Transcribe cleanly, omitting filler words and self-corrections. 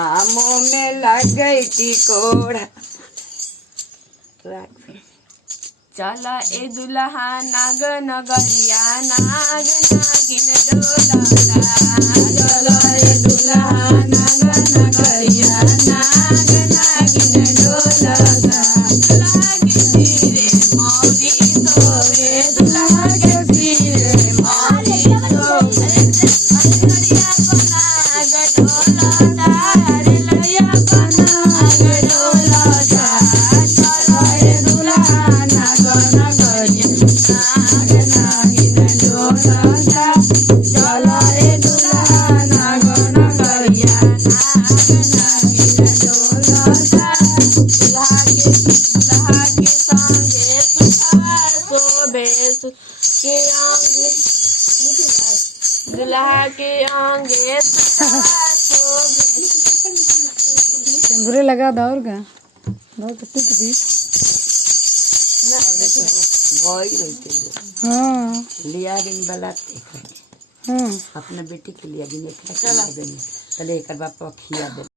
आमों में लग गई टिकोड़ा। चला ए दुल्हा नाग नगरिया नाग नागिन डोला। चला ए दुल्हा नाग नगरिया नाग नागिन डोला। लागिन रे मौरी तोरे दुल्हा के सिरे मौरी तोरे। हरिया बना गडोला रे लैया बना गडोला। चला ए दुल्हा नाग नगरिया नाग नागिन डोला। चला ए दुल्हा नाग नगरिया नाग नागिन डोला। दुल्हा के संगे पुछवा शोभे के आंगे। दुल्हा के आंगे पुछवा शोभे। बुरे लगा दौड़ का बहुत टूट दी। हाँ लिया दिन बलाते हाँ अपना बेटी के लिए दिन चले एक बाप खिया दे।